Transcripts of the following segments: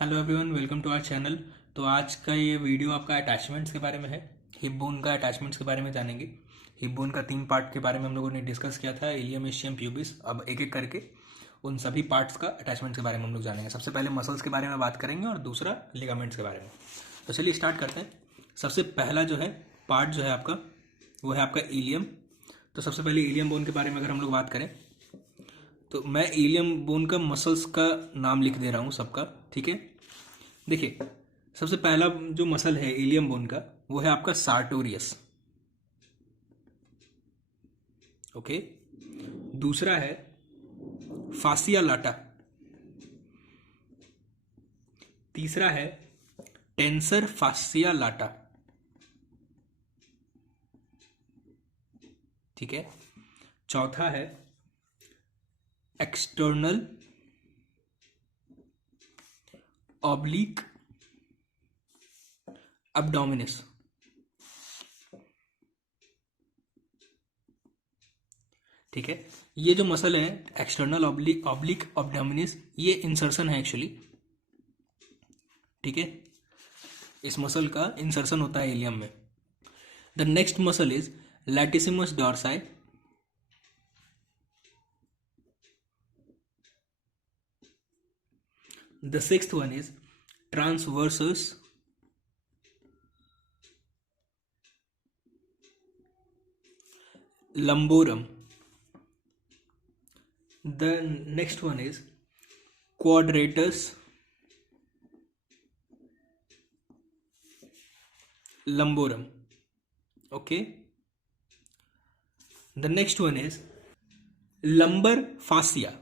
Hello everyone, welcome to our channel. तो आज का ये वीडियो आपका अटैचमेंट्स के बारे में है। हिप बोन का अटैचमेंट्स के बारे में जानेंगे। हिप बोन का 3 पार्ट के बारे में हम लोगों ने डिस्कस किया था, इलियम, इस्चियम, प्यूबिस। अब एक एक करके उन सभी पार्ट्स का अटैचमेंट्स के बारे में हम लोग जानेंगे। सबसे पहले मसल्स के बारे में बात करेंगे और दूसरा लिगामेंट्स के बारे में। तो चलिए स्टार्ट करते हैं। सबसे पहला जो है पार्ट जो है आपका, वो है आपका इलियम। तो सबसे पहले इलियम बोन के बारे में अगर हम लोग बात करें तो मैं इलियम बोन का मसल्स का नाम लिख दे रहा हूँ सबका, ठीक है। देखिए, सबसे पहला जो मसल है इलियम बोन का, वो है आपका सार्टोरियस। ओके। दूसरा है फासिया लाटा। तीसरा है टेंसर फासिया लाटा, ठीक है। चौथा है एक्सटर्नल ऑब्लिक अब्डोमिनिस, ठीक है। ये जो मसल है एक्सटर्नल ऑब्लिक अब्डोमिनिस, ये इंसर्शन है एक्चुअली, ठीक है। इस मसल का इंसर्शन होता है इलियम में। The next muscle is latissimus dorsi. The sixth one is transversus lumborum. The next one is quadratus lumborum. Okay. The next one is lumbar fascia.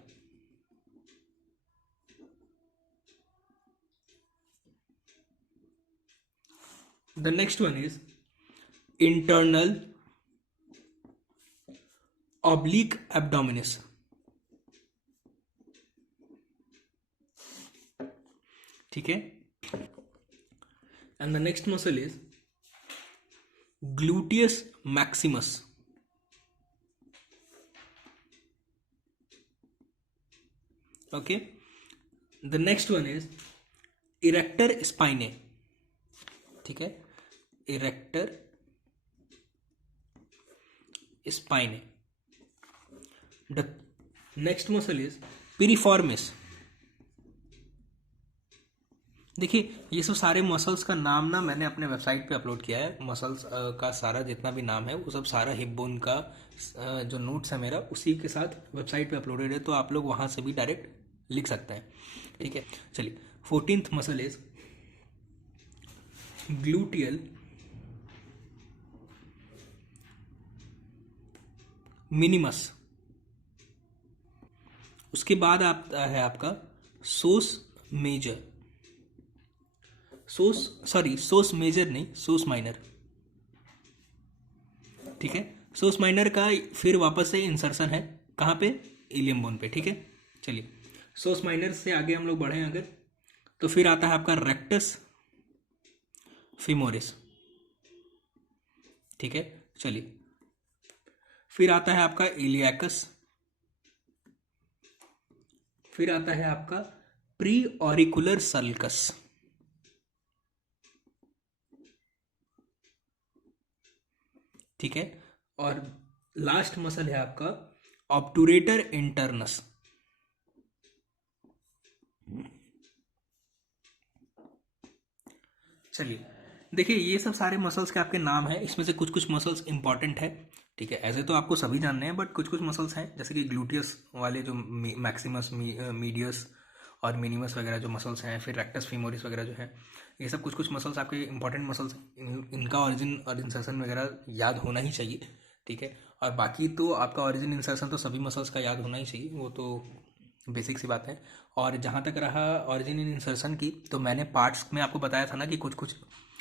The next one is internal oblique abdominis, ठीक है। And the next muscle is gluteus maximus. Okay. The next one is erector spinae, ठीक है। Erector spinae. The next muscle is piriformis. देखिए, ये सब सारे muscles का नाम ना मैंने अपने वेबसाइट पे अपलोड किया है। मसल्स का सारा जितना भी नाम है वो सब सारा हिप बोन का जो नोट्स है मेरा, उसी के साथ वेबसाइट पे अपलोडेड है, तो आप लोग वहाँ से भी डायरेक्ट लिख सकते हैं, ठीक है। चलिए, 14th muscle is gluteal minimus. उसके बाद आता है आपका सोस मेजर, सोस मेजर नहीं, सोस माइनर, ठीक है। सोस माइनर का फिर वापस से इंसर्शन है कहाँ पे? इलियम बोन पे, ठीक है। चलिए, सोस माइनर से आगे हम लोग बढ़े अगर, तो फिर आता है आपका रेक्टस फिमोरिस, ठीक है। चलिए, फिर आता है आपका इलियाकस। फिर आता है आपका प्री ऑरिकुलर सल्कस, ठीक है। और लास्ट मसल है आपका ऑब्टूरेटर इंटरनस। चलिए, देखिए, ये सब सारे मसल्स के आपके नाम हैं। इसमें से कुछ कुछ मसल्स इंपॉर्टेंट है, ठीक है। ऐसे तो आपको सभी जानने हैं, बट कुछ कुछ मसल्स हैं, जैसे कि ग्लूटियस वाले जो मैक्सिमस, मीडियस और मिनिमस वगैरह जो मसल्स हैं, फिर रेक्टस फीमोरिस वगैरह जो है, ये सब कुछ कुछ मसल्स आपके इंपॉर्टेंट मसल्स। इनका ऑरिजिन और इंसर्शन वगैरह याद होना ही चाहिए, ठीक है। और बाकी तो आपका ऑरिजिन इंसर्शन तो सभी मसल्स का याद होना ही चाहिए, वो तो बेसिक सी बात है। और जहाँ तक रहा ऑरिजिन इन इंसर्शन की, तो मैंने पार्ट्स में आपको बताया था ना कि कुछ कुछ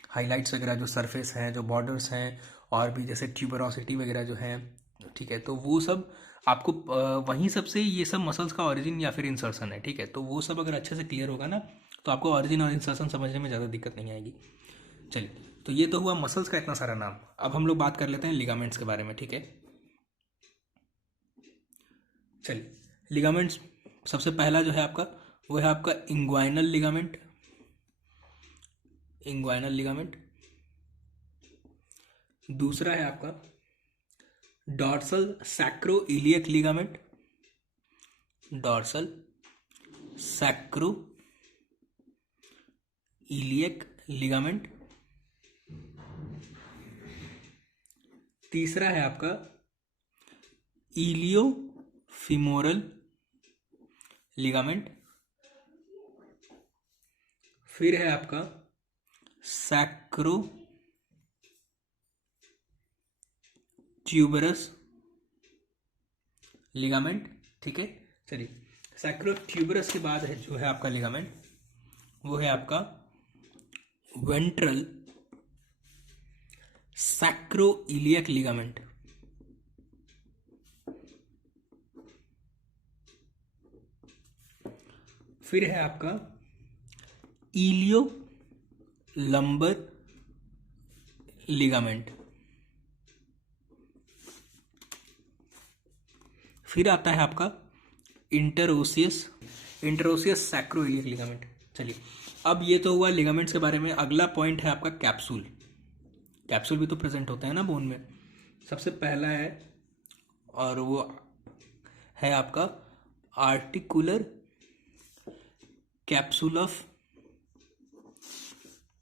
हाइलाइट्स वगैरह जो सरफेस हैं, जो बॉर्डर्स हैं, और भी जैसे ट्यूबरोसिटी वगैरह जो है, ठीक है। तो वो सब आपको वहीं सबसे ये सब मसल्स का ऑरिजिन या फिर इंसर्शन है, ठीक है। तो वो सब अगर अच्छे से क्लियर होगा ना, तो आपको ऑरिजिन और इंसर्शन समझने में ज़्यादा दिक्कत नहीं आएगी। चलिए, तो ये तो हुआ मसल्स का इतना सारा नाम। अब हम लोग बात कर लेते हैं लिगामेंट्स के बारे में, ठीक है। चलिए, लिगामेंट्स सबसे पहला जो है आपका, वो है आपका इंग्वाइनल लिगामेंट, इंग्वाइनल लिगामेंट। दूसरा है आपका dorsal sacro iliac ligament, dorsal sacro iliac ligament. तीसरा है आपका इलियो फिमोरल लिगामेंट। फिर है आपका सैक्रो ट्यूबरस लिगामेंट। ठीक है, चलिए सैक्रो ट्यूबरस के बाद है जो है आपका लिगामेंट, वो है आपका वेंट्रल सैक्रो इलियक लिगामेंट। फिर है आपका इलियो लंबर लिगामेंट। फिर आता है आपका इंटरोसियस सैक्रोइलियक लिगामेंट। चलिए अब ये तो हुआ लिगामेंट्स के बारे में। अगला पॉइंट है आपका कैप्सूल। कैप्सूल भी तो प्रेजेंट होते हैं ना बोन में। सबसे पहला है और वो है आपका आर्टिकुलर कैप्सूल ऑफ,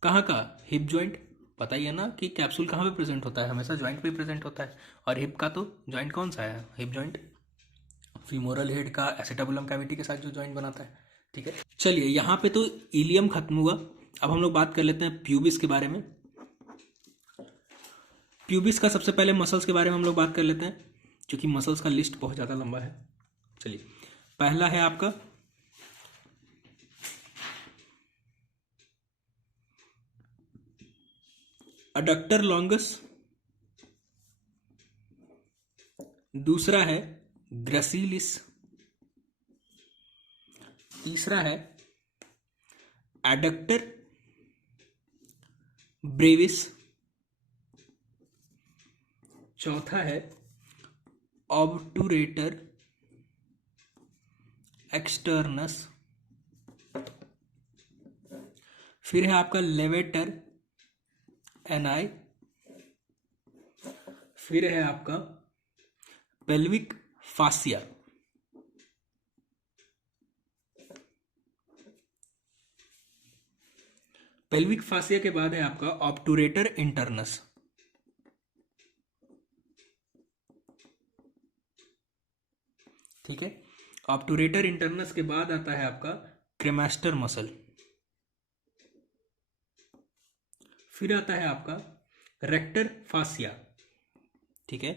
कहाँ का, हिप जॉइंट। पता ही है ना कि कैप्सूल कहाँ पे प्रेजेंट होता है, हमेशा जॉइंट पे प्रेजेंट होता है। और हिप का तो जॉइंट कौन सा है, हिप जॉइंट। फीमोरल हेड का एसेटाबुलम कैविटी के साथ जो जॉइंट बनाता है। ठीक है, चलिए यहाँ पे तो इलियम खत्म हुआ। अब हम लोग बात कर लेते हैं प्यूबिस के बारे में। प्यूबिस का सबसे पहले मसल्स के बारे में हम लोग बात कर लेते हैं, क्योंकि मसल्स का लिस्ट बहुत ज़्यादा लंबा है। चलिए पहला है आपका अडक्टर लॉन्गस, दूसरा है ग्रेसिलिस, तीसरा है एडक्टर ब्रेविस, चौथा है ऑब्टूरेटर एक्सटर्नस, फिर है आपका लेवेटर एनआई, फिर है आपका पेल्विक फासिया, पेल्विक फासिया के बाद है आपका ऑब्टूरेटर इंटरनस। ठीक है, ऑब्टूरेटर इंटरनस के बाद आता है आपका क्रेमास्टर मसल। फिर आता है आपका रेक्टर फासिया। ठीक है,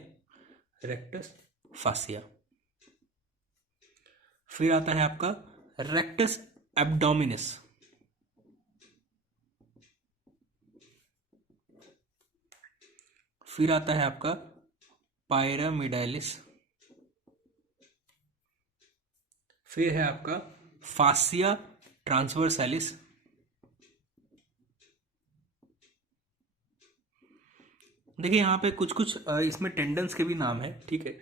रेक्टस फासिया। फिर आता है आपका रेक्टस एब्डोमिनस। फिर आता है आपका पायरामिडालिस। फिर है आपका फासिया ट्रांसवर्सैलिस। देखिए यहाँ पे कुछ कुछ इसमें टेंडेंस के भी नाम है। ठीक है,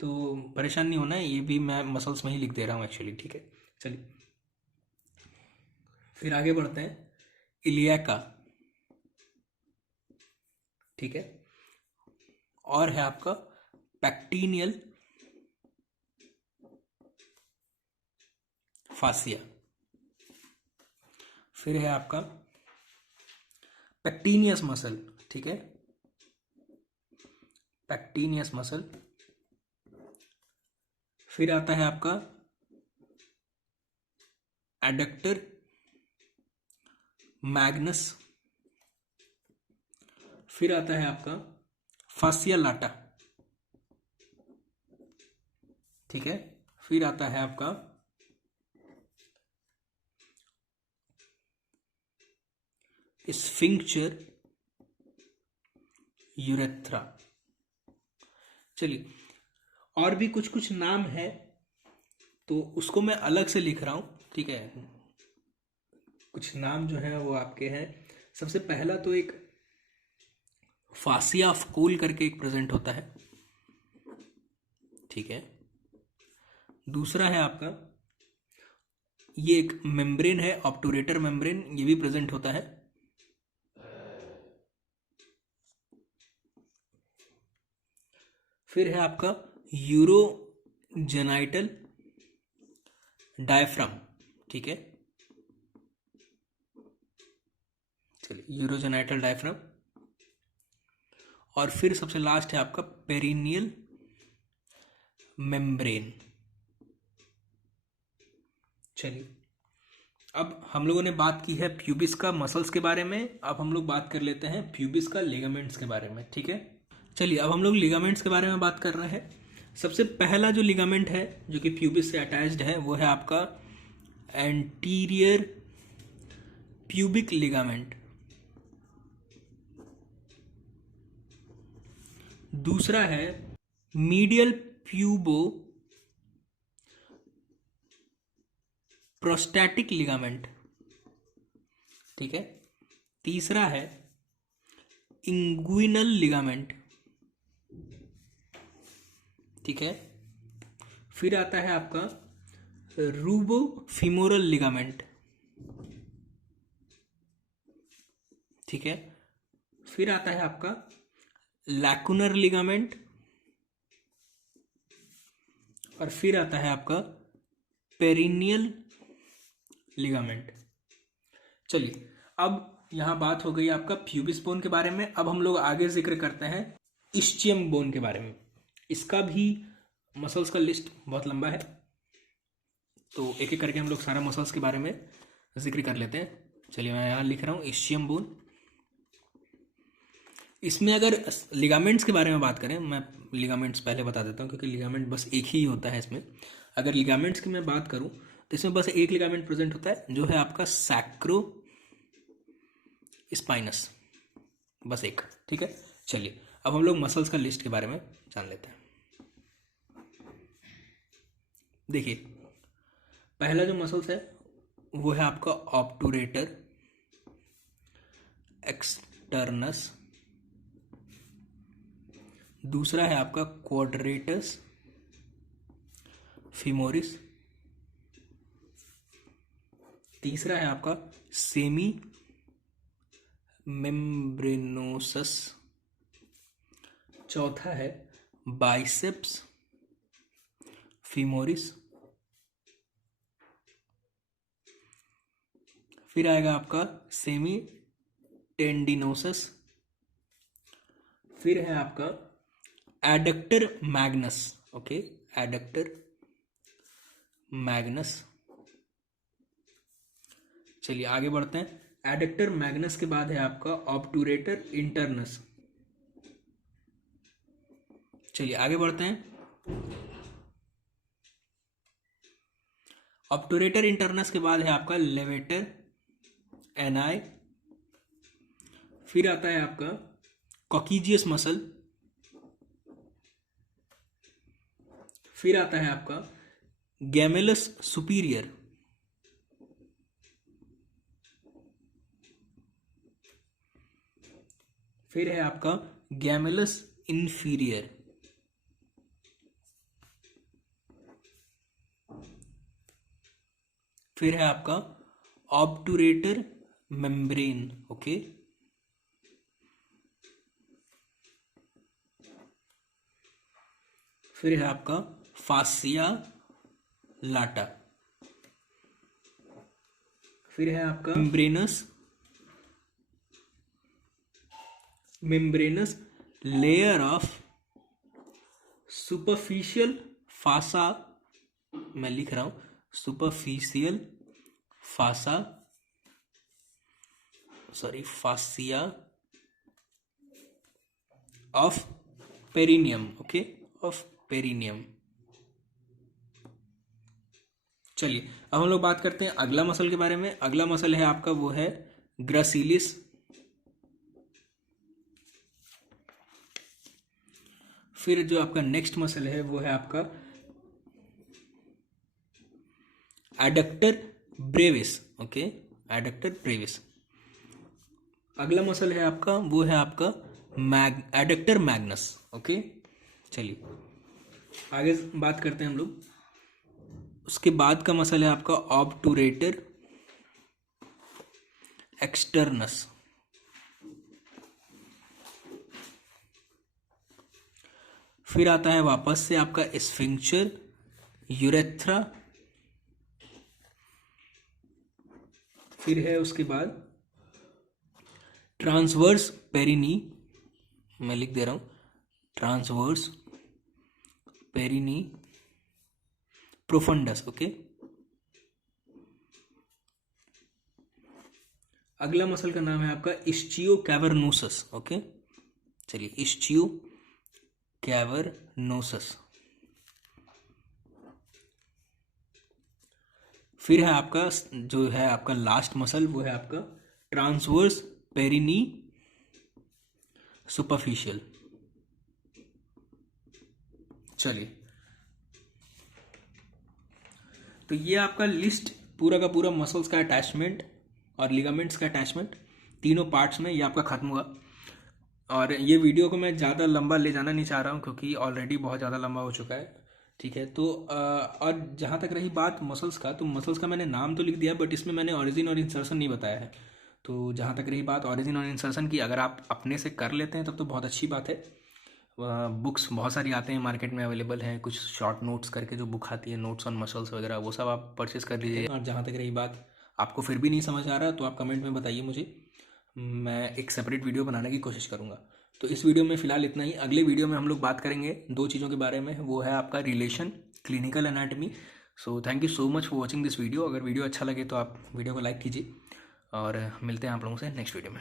तो परेशान नहीं होना है, ये भी मैं मसल्स में ही लिख दे रहा हूँ एक्चुअली। ठीक है, चलिए फिर आगे बढ़ते हैं इलियाका। ठीक है, और है आपका पैक्टीनियल फासिया। फिर है आपका पैक्टीनियस मसल। ठीक है, पैक्टीनियस मसल। फिर आता है आपका एडक्टर मैग्नस। फिर आता है आपका फासिया लाटा। ठीक है, फिर आता है आपका स्फिंक्चर यूरेथ्रा। चलिए और भी कुछ कुछ नाम है तो उसको मैं अलग से लिख रहा हूँ। ठीक है, कुछ नाम जो है वो आपके हैं। सबसे पहला तो एक फासिया ऑफ कोल करके एक प्रेजेंट होता है। ठीक है, दूसरा है आपका ये एक मेम्ब्रेन है, ऑब्टूरेटर मेम्ब्रेन, ये भी प्रेजेंट होता है। फिर है आपका यूरोजेनाइटल डायफ्राम, ठीक है। चलिए, यूरोजेनाइटल डायफ्राम। और फिर सबसे लास्ट है आपका पेरिनियल मेम्ब्रेन। चलिए, अब हम लोगों ने बात की है प्यूबिस का मसल्स के बारे में, अब हम लोग बात कर लेते हैं प्यूबिस का लिगामेंट्स के बारे में, ठीक है। चलिए, अब हम लोग लिगामेंट्स के बारे में बात कर रहे हैं। सबसे पहला जो लिगामेंट है जो कि प्यूबिस से अटैच्ड है वो है आपका एंटीरियर प्यूबिक लिगामेंट। दूसरा है मीडियल प्यूबो प्रोस्टैटिक लिगामेंट, ठीक है। तीसरा है इंग्विनल लिगामेंट, ठीक है। फिर आता है आपका रूबो फीमोरल लिगामेंट, ठीक है। फिर आता है आपका लैकुनर लिगामेंट, और फिर आता है आपका पेरिनियल लिगामेंट। चलिए, अब यहां बात हो गई आपका प्यूबिस बोन के बारे में। अब हम लोग आगे जिक्र करते हैं इस्चियम बोन के बारे में। इसका भी मसल्स का लिस्ट बहुत लंबा है, तो एक एक करके हम लोग सारा मसल्स के बारे में जिक्र कर लेते हैं। चलिए, मैं यहाँ लिख रहा हूँ इस्चियम बोन। इसमें अगर लिगामेंट्स के बारे में बात करें, मैं लिगामेंट्स पहले बता देता हूँ क्योंकि लिगामेंट बस एक ही होता है इसमें। अगर लिगामेंट्स की मैं बात करूँ तो इसमें बस एक लिगामेंट प्रेजेंट होता है जो है आपका सैक्रो स्पाइनस, बस एक, ठीक है। चलिए, अब हम लोग मसल्स का लिस्ट के बारे में जान लेते हैं। देखिए, पहला जो मसल्स है वो है आपका ऑब्टूरेटर एक्सटर्नस। दूसरा है आपका क्वाड्रेटस फीमोरिस। तीसरा है आपका सेमी मेम्ब्रेनोसस। चौथा है बाइसेप्स फीमोरिस। फिर आएगा आपका सेमी टेंडिनोसस। फिर है आपका adductor Magnus, okay, adductor Magnus. चलिए, आगे बढ़ते हैं। एडक्टर मैग्नस के बाद है आपका ऑब्टूरेटर इंटरनस। चलिए, आगे बढ़ते हैं। ऑब्टूरेटर इंटरनस के बाद है आपका लेवेटर एनाई। फिर आता है आपका कॉकीजियस मसल। फिर आता है आपका गैमेलस सुपीरियर। फिर है आपका गैमेलस इंफीरियर। फिर है आपका ऑब्टूरेटर मेम्ब्रेन, ओके। फिर है आपका फासिया लाटा। फिर है आपका membranes layer of superficial fossa, मैं लिख रहा हूं superficial fossa, sorry fascia of perineum, okay, of perineum. चलिए, अब हम लोग बात करते हैं अगला मसल के बारे में। अगला मसल है आपका वो है ग्रासिलिस। फिर जो आपका नेक्स्ट मसल है वो है आपका adductor Brevis, okay, adductor Brevis. अगला मसल है आपका वो है आपका एडक्टर मैग्नस, ओके। चलिए, आगे बात करते हैं हम लोग। उसके बाद का मसल है आपका ऑब्टूरेटर एक्सटर्नस। फिर आता है वापस से आपका स्फिंक्चर, यूरेथ्रा, फिर है उसके बाद ट्रांसवर्स पेरिनी, मैं लिख दे रहा हूँ, ट्रांसवर्स पेरिनी प्रोफंडस। ओके, अगला मसल का नाम है आपका इस्चियो कैवर्नोसस। ओके, चलिए, इस्चियो कैवर्नोसस। फिर है आपका जो है आपका लास्ट मसल, वो है आपका ट्रांसवर्स पेरिनी सुपरफिशियल। चलिए, तो ये आपका लिस्ट पूरा का पूरा मसल्स का अटैचमेंट और लिगामेंट्स का अटैचमेंट तीनों पार्ट्स में ये आपका ख़त्म हुआ। और ये वीडियो को मैं ज़्यादा लंबा ले जाना नहीं चाह रहा हूँ क्योंकि ऑलरेडी बहुत ज़्यादा लंबा हो चुका है। ठीक है, तो और जहाँ तक रही बात मसल्स का, तो मसल्स का मैंने नाम तो लिख दिया, बट इसमें मैंने ऑरिजिन और इंसर्शन नहीं बताया है। तो जहाँ तक रही बात ऑरिजिन और इंसर्शन की, अगर आप अपने से कर लेते हैं तब तो बहुत अच्छी बात है। बुक्स बहुत सारी आते हैं मार्केट में, अवेलेबल हैं, कुछ शॉर्ट नोट्स करके जो बुक आती है, नोट्स ऑन मसल्स वगैरह, वो सब आप परचेस कर लीजिए। और जहाँ तक रही बात आपको फिर भी नहीं समझ आ रहा, तो आप कमेंट में बताइए मुझे, मैं एक सेपरेट वीडियो बनाने की कोशिश करूँगा। तो इस वीडियो में फ़िलहाल इतना ही। अगले वीडियो में हम लोग बात करेंगे दो चीज़ों के बारे में, वो है आपका relation, clinical anatomy. So thank you so much for watching this video. अगर वीडियो अच्छा लगे तो आप वीडियो को लाइक कीजिए और मिलते हैं आप लोगों से नेक्स्ट वीडियो में।